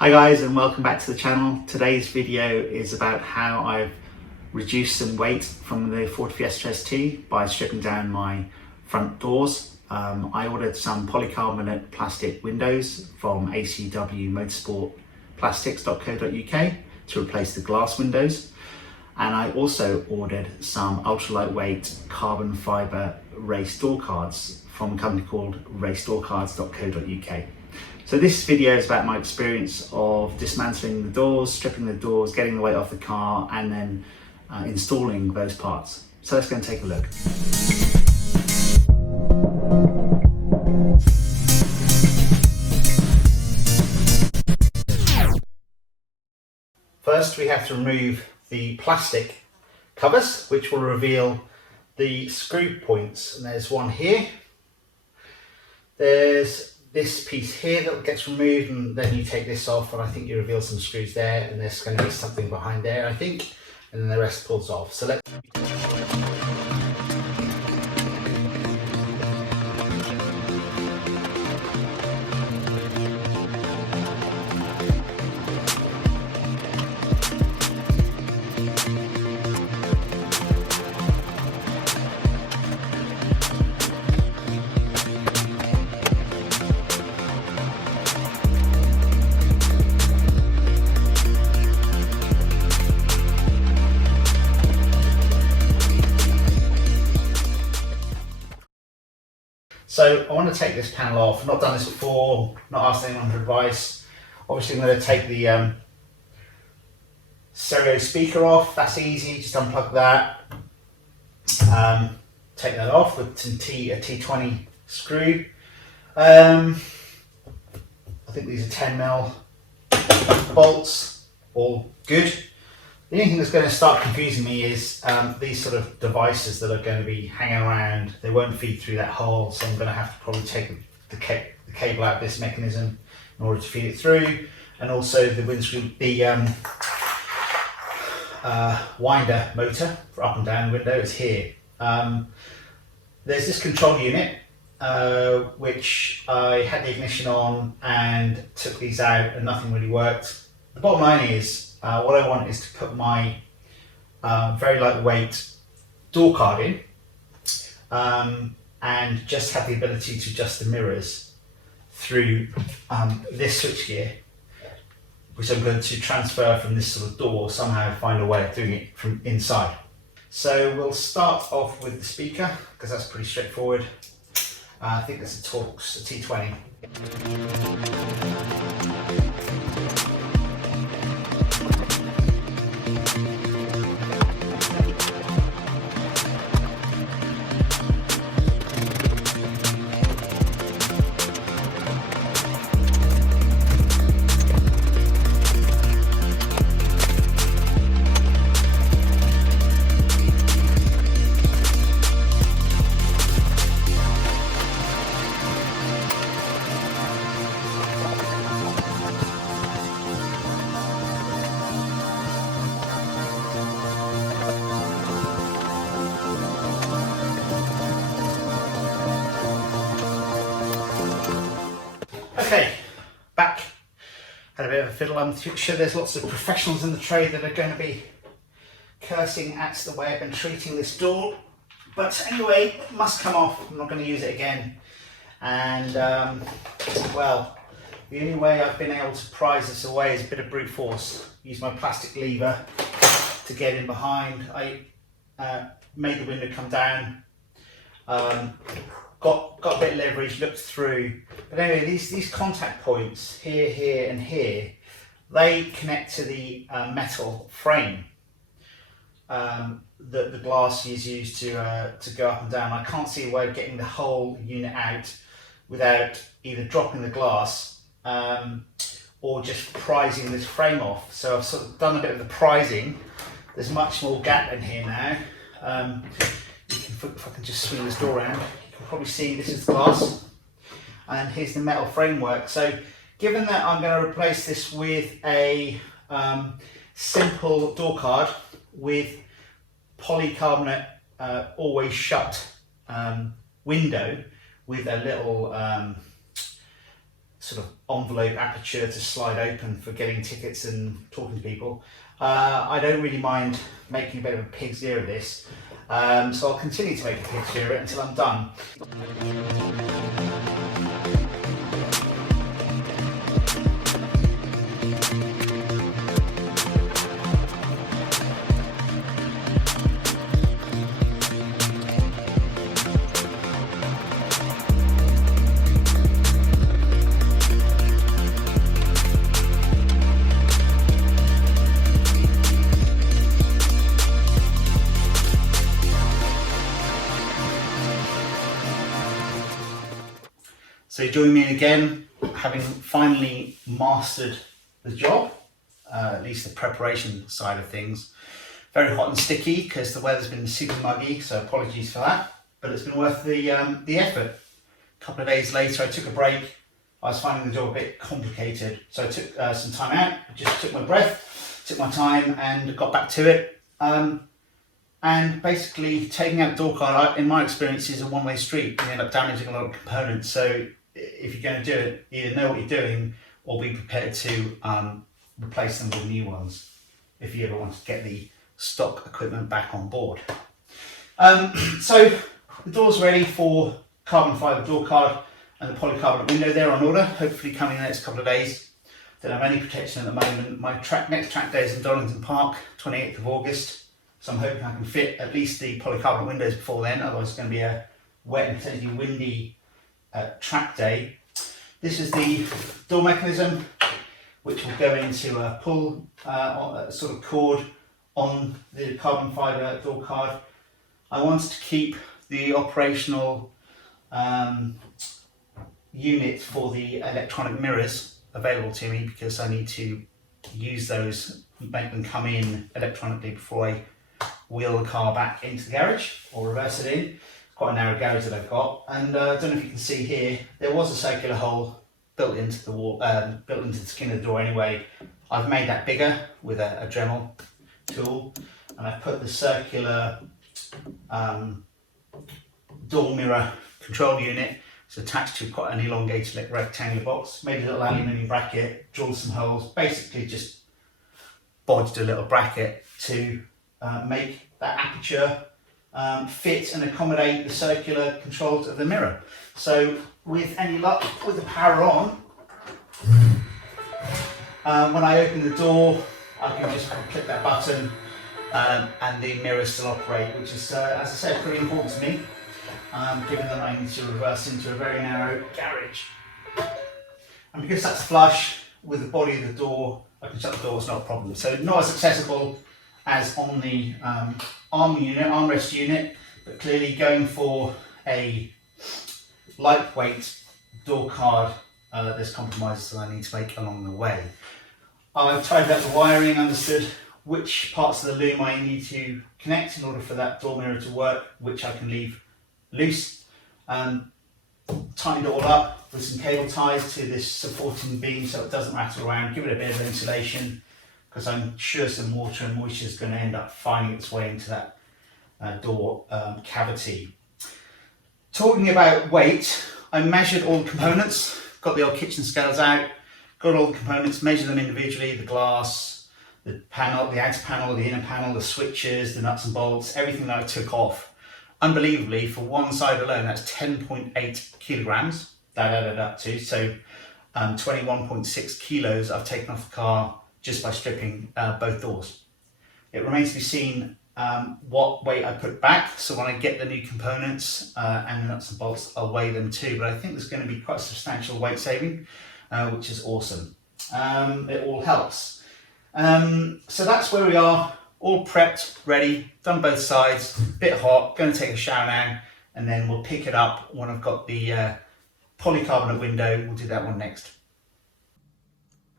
Hi guys, and welcome back to the channel. Today's video is about how I've reduced some weight from the Ford Fiesta ST by stripping down my front doors. I ordered some polycarbonate plastic windows from acwmotorsportplastics.co.uk to replace the glass windows, and I also ordered some ultra lightweight carbon fibre race door cards from a company called racedoorcards.co.uk. So this video is about my experience of dismantling the doors, stripping the doors, getting the weight off the car, and then installing those parts. So let's go and take a look. First, we have to remove the plastic covers, which will reveal the screw points. And there's one here. There's this piece here that gets removed, and then you take this off, and I think you reveal some screws there, and there's going to be something behind there, I think, and then the rest pulls off. So let's So I want to take this panel off. I've not done this before, not asked anyone for advice. Obviously I'm going to take the stereo speaker off. That's easy, just unplug that. Take that off with a T20 screw. I think these are 10mm bolts, all good. The only thing that's going to start confusing me is these sort of devices that are going to be hanging around. They won't feed through that hole, so I'm going to have to probably take the cable out of this mechanism in order to feed it through, and also the windscreen, the winder motor for up and down the window is here. There's this control unit which I had the ignition on and took these out, and nothing really worked. The bottom line is, what I want is to put my very lightweight door card in and just have the ability to adjust the mirrors through this switchgear, which I'm going to transfer from this sort of door, somehow find a way of doing it from inside. So we'll start off with the speaker, because that's pretty straightforward. I think it's a Torx, a T20. Okay, back. Had a bit of a fiddle. I'm sure there's lots of professionals in the trade that are going to be cursing at the way I've been treating this door. But anyway, it must come off. I'm not going to use it again. And, well, the only way I've been able to prise this away is a bit of brute force. Use my plastic lever to get in behind. I made the window come down. Got a bit of leverage, looked through. But anyway, these contact points here, here, and here, they connect to the metal frame that the glass is used to go up and down. I can't see a way of getting the whole unit out without either dropping the glass or just prizing this frame off. So I've sort of done a bit of the prizing. There's much more gap in here now. If I can just swing this door around, probably see this is glass, and here's the metal framework. So given that I'm going to replace this with a simple door card with polycarbonate always shut window with a little sort of envelope aperture to slide open for getting tickets and talking to people. I don't really mind making a bit of a pig's ear of this, so I'll continue to make a pig's ear of it until I'm done. So join me again, having finally mastered the job, at least the preparation side of things. Very hot and sticky because the weather's been super muggy, so apologies for that, but it's been worth the effort. A couple of days later I took a break. I was finding the job a bit complicated, so I took some time out, just took my breath, took my time and got back to it. And basically taking out the door card, in my experience, is a one-way street. You end up damaging a lot of components, so if you're going to do it, either know what you're doing or be prepared to replace them with new ones if you ever want to get the stock equipment back on board. So the door's ready for carbon fibre door card and the polycarbonate window. They're on order, hopefully coming in the next couple of days. Don't have any protection at the moment. My next track day is in Donington Park, 28th of August. So I'm hoping I can fit at least the polycarbonate windows before then, otherwise it's going to be a wet and potentially windy track day. This is the door mechanism, which will go into a pull sort of cord on the carbon fibre door card. I wanted to keep the operational unit for the electronic mirrors available to me because I need to use those, make them come in electronically before I wheel the car back into the garage or reverse it in. Quite a narrow garage that I've got, and I don't know if you can see here, there was a circular hole built into the wall, built into the skin of the door anyway. I've made that bigger with a Dremel tool, and I've put the circular door mirror control unit. It's attached to quite an elongated rectangular box. Made a little aluminium bracket, drilled some holes, basically just bodged a little bracket to make that aperture fit and accommodate the circular controls of the mirror. So with any luck, with the power on, when I open the door, I can just click that button and the mirror still operate, which is, as I said, pretty important to me, given that I need to reverse into a very narrow garage. And because that's flush with the body of the door, I can shut the door, it's not a problem. So not as accessible as on the armrest unit, but clearly going for a lightweight door card, there's compromises that I need to make along the way. I've tidied up the wiring, understood which parts of the loom I need to connect in order for that door mirror to work, which I can leave loose. Tightened it all up with some cable ties to this supporting beam so it doesn't rattle around, give it a bit of insulation, because I'm sure some water and moisture is going to end up finding its way into that door cavity. Talking about weight, I measured all the components, got the old kitchen scales out, got all the components, measured them individually, the glass, the panel, the outer panel, the inner panel, the switches, the nuts and bolts, everything that I took off. Unbelievably, for one side alone, that's 10.8 kilograms that added up to, so 21.6 kilos I've taken off the car just by stripping both doors. It remains to be seen what weight I put back, so when I get the new components and the nuts and bolts, I'll weigh them too, but I think there's going to be quite a substantial weight saving, which is awesome. It all helps. So that's where we are, all prepped, ready, done both sides, bit hot, going to take a shower now, and then we'll pick it up when I've got the polycarbonate window. We'll do that one next.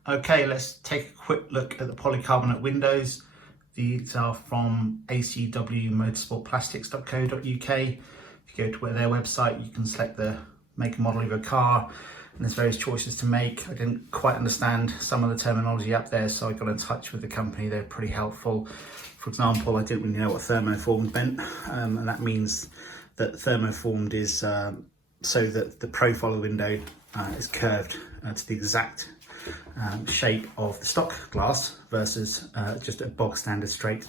Okay, let's take a quick look at the polycarbonate windows. These are from acwmotorsportplastics.co.uk. If you go to their website, you can select the make and model of your car, and there's various choices to make. I didn't quite understand some of the terminology up there, so I got in touch with the company. They're pretty helpful. For example, I didn't really know what thermoformed meant, and that means that thermoformed is so that the profile of the window is curved to the exact shape of the stock glass versus just a bog standard straight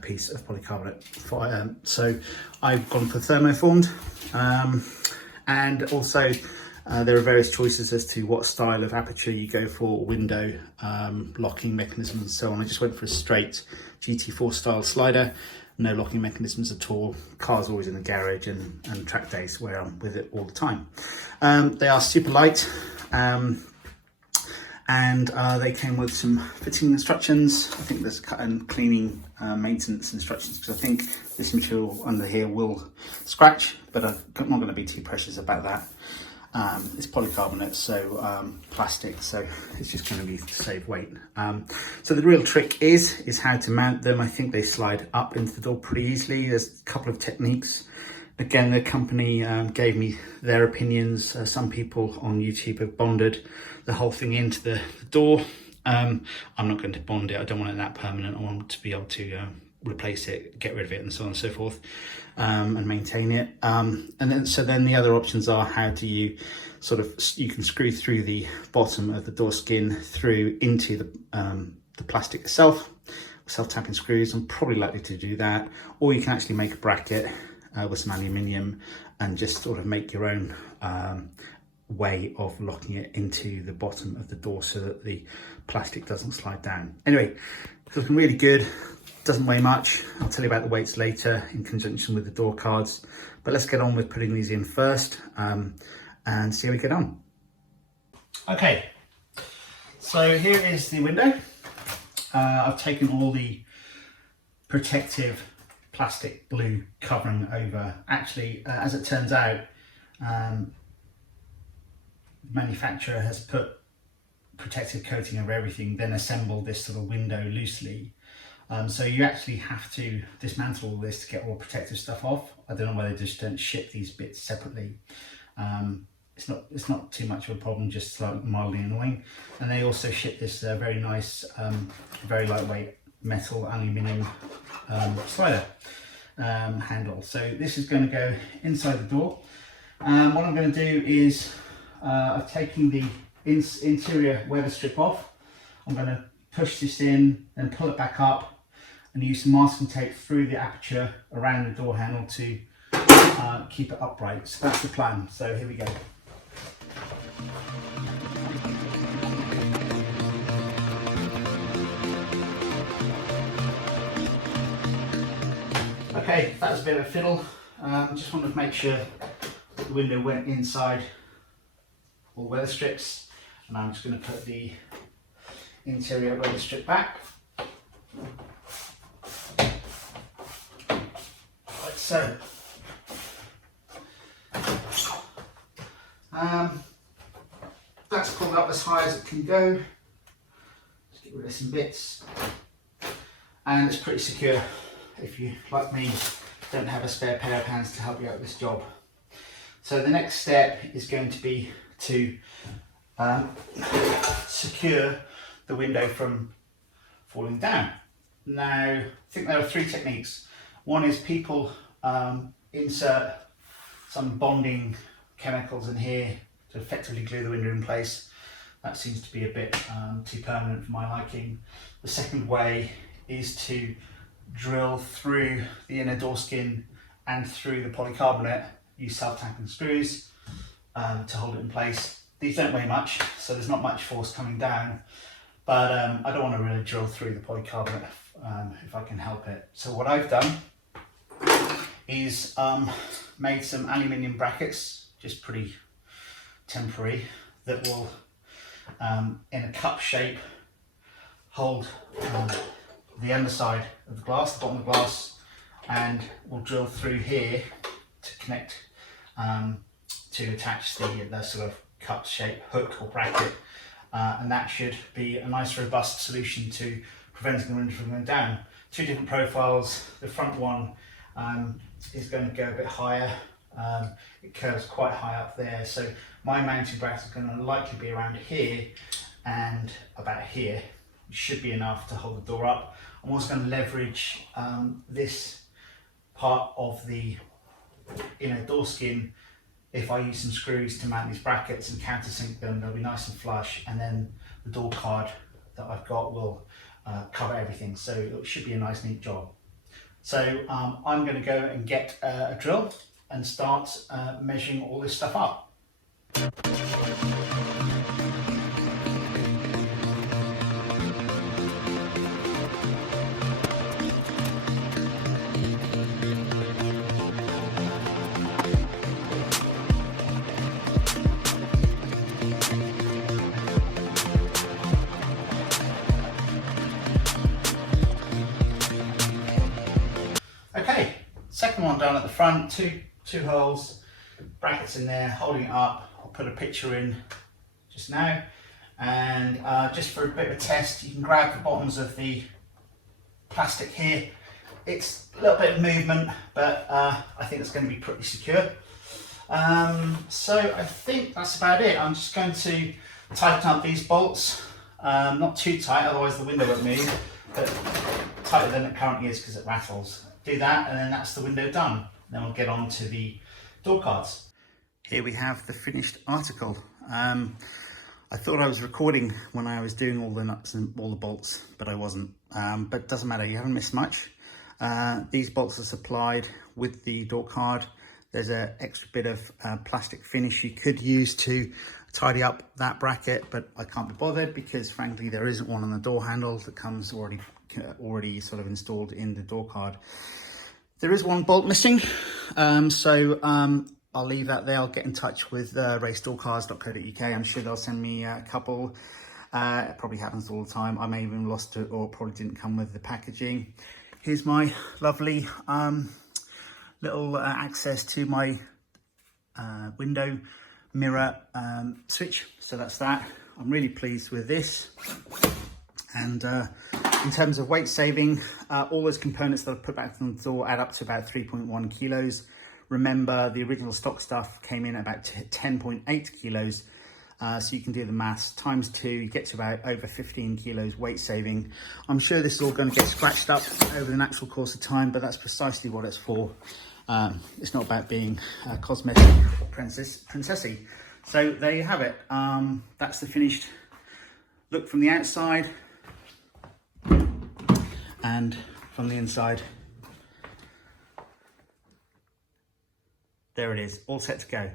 piece of polycarbonate. So I've gone for thermoformed, and also there are various choices as to what style of aperture you go for, window, locking mechanisms and so on. I just went for a straight GT4 style slider, no locking mechanisms at all. Car's always in the garage, and track days where I'm with it all the time. They are super light, and they came with some fitting instructions. I think there's cut and cleaning maintenance instructions, because I think this material under here will scratch, but I'm not going to be too precious about that. It's polycarbonate, so plastic, so it's just going to be to save weight. So the real trick is how to mount them. I think they slide up into the door pretty easily. There's a couple of techniques. Again, the company gave me their opinions. Some people on YouTube have bonded the whole thing into the door. I'm not going to bond it. I don't want it that permanent. I want to be able to replace it, get rid of it, and so on and so forth, and maintain it. And then the other options are, how do you you can screw through the bottom of the door skin through into the plastic itself, self-tapping screws. I'm probably likely to do that, or you can actually make a bracket with some aluminium and just sort of make your own way of locking it into the bottom of the door so that the plastic doesn't slide down. Anyway, it's looking really good. Doesn't weigh much. I'll tell you about the weights later in conjunction with the door cards, but let's get on with putting these in first, and see how we get on. Okay, so here is the window. I've taken all the protective plastic blue covering over. Actually, as it turns out, the manufacturer has put protective coating over everything, then assembled this sort of window loosely. So you actually have to dismantle all this to get all the protective stuff off. I don't know whether they just don't ship these bits separately. It's not too much of a problem, just slightly mildly annoying. And they also ship this very nice, very lightweight metal aluminium slider handle. So this is going to go inside the door. What I'm going to do is I've taken the interior weather strip off. I'm going to push this in and pull it back up, and use some masking tape through the aperture around the door handle to keep it upright. So that's the plan. So here we go. Okay, that was a bit of a fiddle. Just wanted to make sure the window went inside all weather strips, and I'm just going to put the interior weather strip back. Like so. That's pulled up as high as it can go. Just get rid of some bits. And it's pretty secure if you, like me, don't have a spare pair of hands to help you out with this job. So the next step is going to be to secure the window from falling down. Now, I think there are three techniques. One is people insert some bonding chemicals in here to effectively glue the window in place. That seems to be a bit too permanent for my liking. The second way is to drill through the inner door skin and through the polycarbonate, use self-tapping screws to hold it in place. These don't weigh much, so there's not much force coming down, but I don't want to really drill through the polycarbonate if I can help it. So what I've done is made some aluminium brackets, just pretty temporary, that will in a cup shape hold the underside of the glass, the bottom of the glass, and we'll drill through here to connect to attach the sort of cup shape hook or bracket, and that should be a nice robust solution to preventing the window from going down. Two different profiles. The front one is going to go a bit higher. It curves quite high up there, so my mounting bracket is going to likely be around here and about here, which should be enough to hold the door up. I'm also going to leverage this part of the inner door skin if I use some screws to mount these brackets and countersink them, they'll be nice and flush, and then the door card that I've got will cover everything, so it should be a nice neat job. So I'm going to go and get a drill and start measuring all this stuff up. Okay, second one down at the front, two holes, brackets in there, holding it up. I'll put a picture in just now, and just for a bit of a test, you can grab the bottoms of the plastic here. It's a little bit of movement, but I think it's going to be pretty secure. So I think that's about it. I'm just going to tighten up these bolts, not too tight, otherwise the window won't move, but tighter than it currently is because it rattles. Do that, and then that's the window done. Then we'll get on to the door cards. Here we have the finished article. I thought I was recording when I was doing all the nuts and all the bolts, but I wasn't. But it doesn't matter, you haven't missed much. These bolts are supplied with the door card. There's an extra bit of plastic finish you could use to tidy up that bracket, but I can't be bothered because frankly there isn't one on the door handle that comes already sort of installed in the door card. There is one bolt missing, so I'll leave that there. I'll get in touch with racedoorcars.co.uk. I'm sure they'll send me a couple. It probably happens all the time. I may have even lost it or probably didn't come with the packaging. Here's my lovely little access to my window mirror switch. So that's that. I'm really pleased with this. And in terms of weight saving, all those components that I've put back on the door add up to about 3.1 kilos. Remember, the original stock stuff came in at about 10.8 kilos. So you can do the maths, times 2, you get to about over 15 kilos weight saving. I'm sure this is all going to get scratched up over the natural course of time, but that's precisely what it's for. It's not about being cosmetic or princessy. So there you have it. That's the finished look from the outside and from the inside. There it is, all set to go.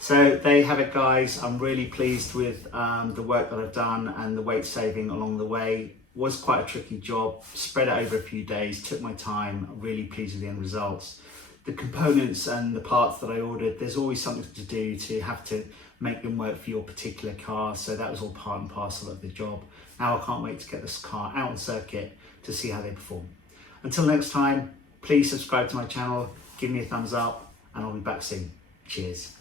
So there you have it, guys. I'm really pleased with the work that I've done and the weight saving along the way. Was quite a tricky job, spread it over a few days, took my time. I'm really pleased with the end results. The components and the parts that I ordered, there's always something to do to have to make them work for your particular car. So that was all part and parcel of the job. Now I can't wait to get this car out on circuit to see how they perform. Until next time, please subscribe to my channel, give me a thumbs up, and I'll be back soon. Cheers.